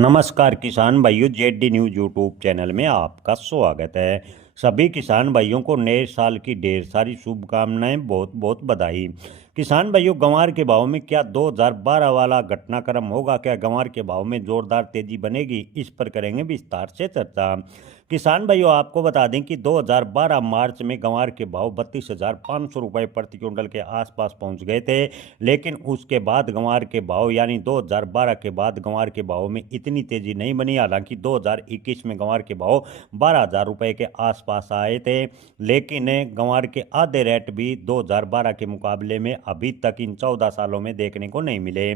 नमस्कार किसान भाइयों, जेडी न्यूज यूट्यूब चैनल में आपका स्वागत है। सभी किसान भाइयों को नए साल की ढेर सारी शुभकामनाएं, बहुत बहुत बधाई। किसान भाइयों, गंवार के भाव में क्या 2012 वाला घटनाक्रम होगा? क्या गंवार के भाव में जोरदार तेजी बनेगी? इस पर करेंगे विस्तार से चर्चा। किसान भाइयों, आपको बता दें कि 2012 मार्च में गंवार के भाव 32,500 रुपये प्रति क्विंटल के आसपास पहुंच गए थे। लेकिन उसके बाद गंवार के भाव यानी 2012 के बाद गंवार के भाव में इतनी तेजी नहीं बनी। हालांकि 2021 में गंवार के भाव 12,000 रुपये के आसपास आए थे, लेकिन गंवार के आधे रेट भी 2012 के मुकाबले में अभी तक इन 14 सालों में देखने को नहीं मिले।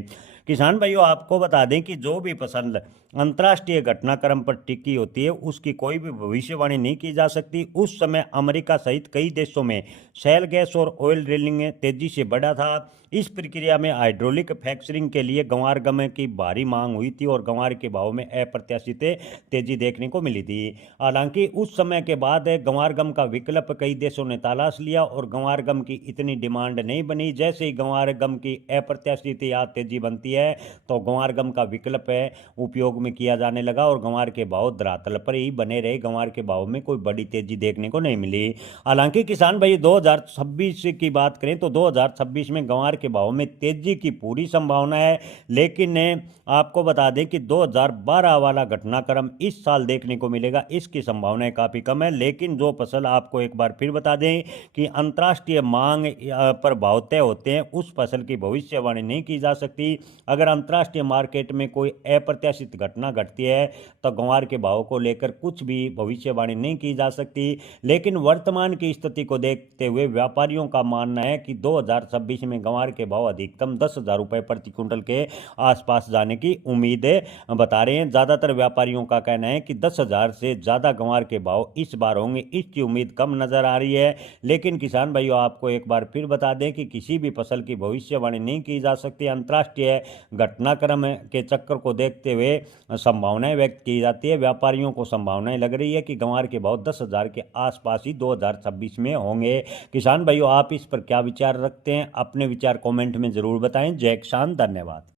किसान भाइयों, आपको बता दें कि जो भी फसल अंतर्राष्ट्रीय घटनाक्रम पर टिकी होती है उसकी कोई भी भविष्यवाणी नहीं की जा सकती। उस समय अमेरिका सहित कई देशों में शैल गैस और ऑयल ड्रिलिंग तेजी से बढ़ा था। इस प्रक्रिया में हाइड्रोलिक फ्रैक्चरिंग के लिए गंवार गम की भारी मांग हुई थी और गंवार के भाव में अप्रत्याशित तेजी देखने को मिली थी। हालांकि उस समय के बाद गंवार गम का विकल्प कई देशों ने तलाश लिया और गंवार गम की इतनी डिमांड नहीं बनी। जैसे ही गंवार गम की अप्रत्याशित या तेजी बनती है तो गंवार गम का विकल्प उपयोग में किया जाने लगा और गंवार के भाव धरातल पर ही बने रहे। गंवार के भाव में कोई बड़ी तेजी देखने को नहीं मिली। हालांकि किसान भाई 2026 की बात करें तो 2026 में गंवार के भाव में तेजी की पूरी संभावना है। लेकिन आपको बता दें कि 2012 वाला घटनाक्रम इस साल देखने को मिलेगा, इसकी संभावनाएं काफ़ी कम है। लेकिन जो फसल, आपको एक बार फिर बता दें कि अंतर्राष्ट्रीय मांग पर भाव तय होते हैं, उस फसल की भविष्यवाणी नहीं की जा सकती। अगर अंतर्राष्ट्रीय मार्केट में कोई अप्रत्याशित घटना घटती है तो गंवार के भाव को लेकर कुछ भी भविष्यवाणी नहीं की जा सकती। लेकिन वर्तमान की स्थिति को देखते हुए व्यापारियों का मानना है कि 2026 में गंवार के भाव अधिकतम 10,000 रुपये प्रति क्विंटल के आसपास जाने की उम्मीद बता रहे हैं। ज़्यादातर व्यापारियों का कहना है कि 10,000 से ज़्यादा गंवार के भाव इस बार होंगे, इसकी उम्मीद कम नज़र आ रही है। लेकिन किसान भाइयों, आपको एक बार फिर बता दें कि किसी भी फसल की भविष्यवाणी नहीं की जा सकती। अंतर्राष्ट्रीय घटनाक्रम के चक्कर को देखते हुए संभावनाएं व्यक्त की जाती है। व्यापारियों को संभावनाएं लग रही है कि गंवार के भाव 10,000 के आसपास ही 2026 में होंगे। किसान भाइयों, आप इस पर क्या विचार रखते हैं? अपने विचार कमेंट में जरूर बताएं। जय किसान, धन्यवाद।